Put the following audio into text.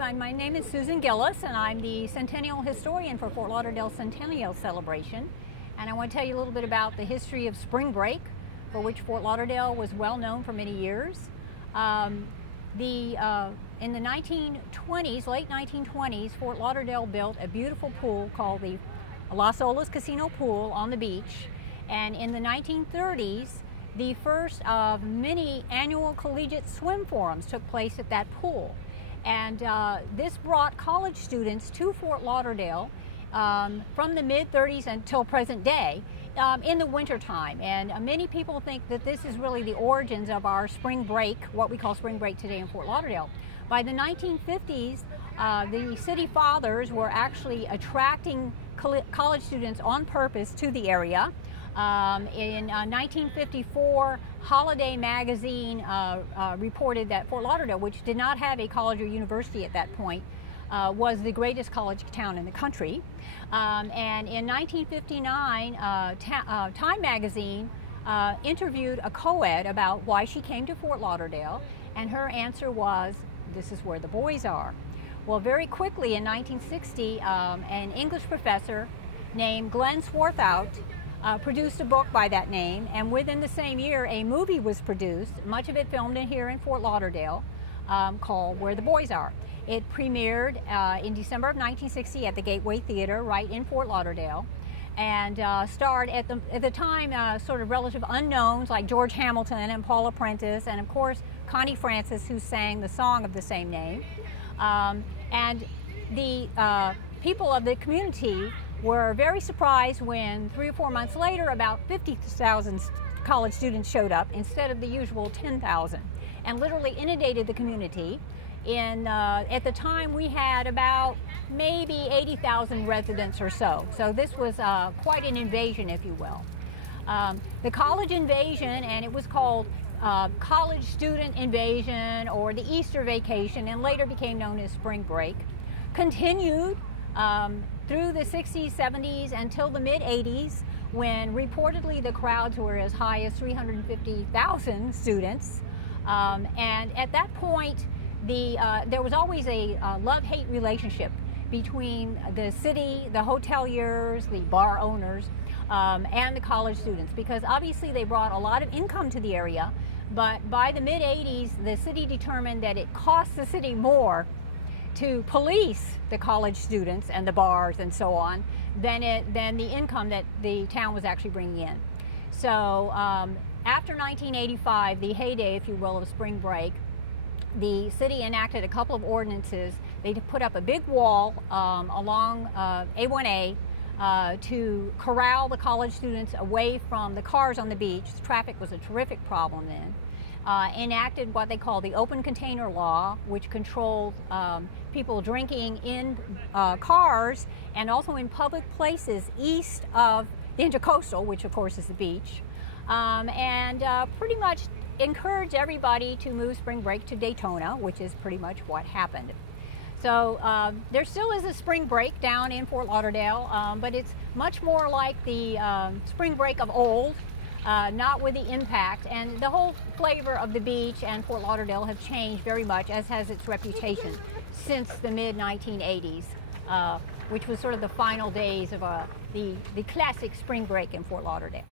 Hi, my name is Susan Gillis, and I'm the Centennial Historian for Fort Lauderdale Centennial Celebration. And I want to tell you a little bit about the history of spring break, for which Fort Lauderdale was well known for many years. In the 1920s, late 1920s, Fort Lauderdale built a beautiful pool called the Las Olas Casino Pool on the beach. And in the 1930s, the first of many annual collegiate swim forums took place at that pool. And this brought college students to Fort Lauderdale from the mid-30s until present day in the wintertime. And many people think that this is really the origins of our spring break, what we call spring break today in Fort Lauderdale. By the 1950s, the city fathers were actually attracting college students on purpose to the area. In 1954, Holiday magazine reported that Fort Lauderdale, which did not have a college or university at that point, was the greatest college town in the country. And in 1959, Time magazine interviewed a co-ed about why she came to Fort Lauderdale, and her answer was, "This is where the boys are." Well, very quickly in 1960, an English professor named Glenn Swarthout produced a book by that name, and within the same year a movie was produced, much of it filmed here in Fort Lauderdale, called Where the Boys Are. It premiered in December of 1960 at the Gateway Theater right in Fort Lauderdale, and starred at the time sort of relative unknowns like George Hamilton and Paula Prentice, and of course Connie Francis, who sang the song of the same name. And the people of the community were very surprised when 3 or 4 months later about 50,000 college students showed up instead of the usual 10,000, and literally inundated the community. At the time we had about maybe 80,000 residents or so. So this was quite an invasion, if you will. The college invasion, and it was called college student invasion or the Easter vacation, and later became known as spring break, continued through the 60s, 70s, until the mid-80s, when reportedly the crowds were as high as 350,000 students. And at that point, there was always a love-hate relationship between the city, the hoteliers, the bar owners, and the college students, because obviously they brought a lot of income to the area, but by the mid-80s, the city determined that it cost the city more to police the college students and the bars and so on than the income that the town was actually bringing in. So after 1985, the heyday, if you will, of spring break, the city enacted a couple of ordinances. They put up a big wall along A1A to corral the college students away from the cars on the beach. Traffic was a terrific problem then. Enacted what they call the open container law, which controlled people drinking in cars and also in public places east of the Intercoastal, which of course is the beach, and pretty much encouraged everybody to move spring break to Daytona, which is pretty much what happened. So there still is a spring break down in Fort Lauderdale, but it's much more like the spring break of old, not with the impact, and the whole flavor of the beach and Fort Lauderdale have changed very much, as has its reputation, since the mid-1980s, which was sort of the final days of the classic spring break in Fort Lauderdale.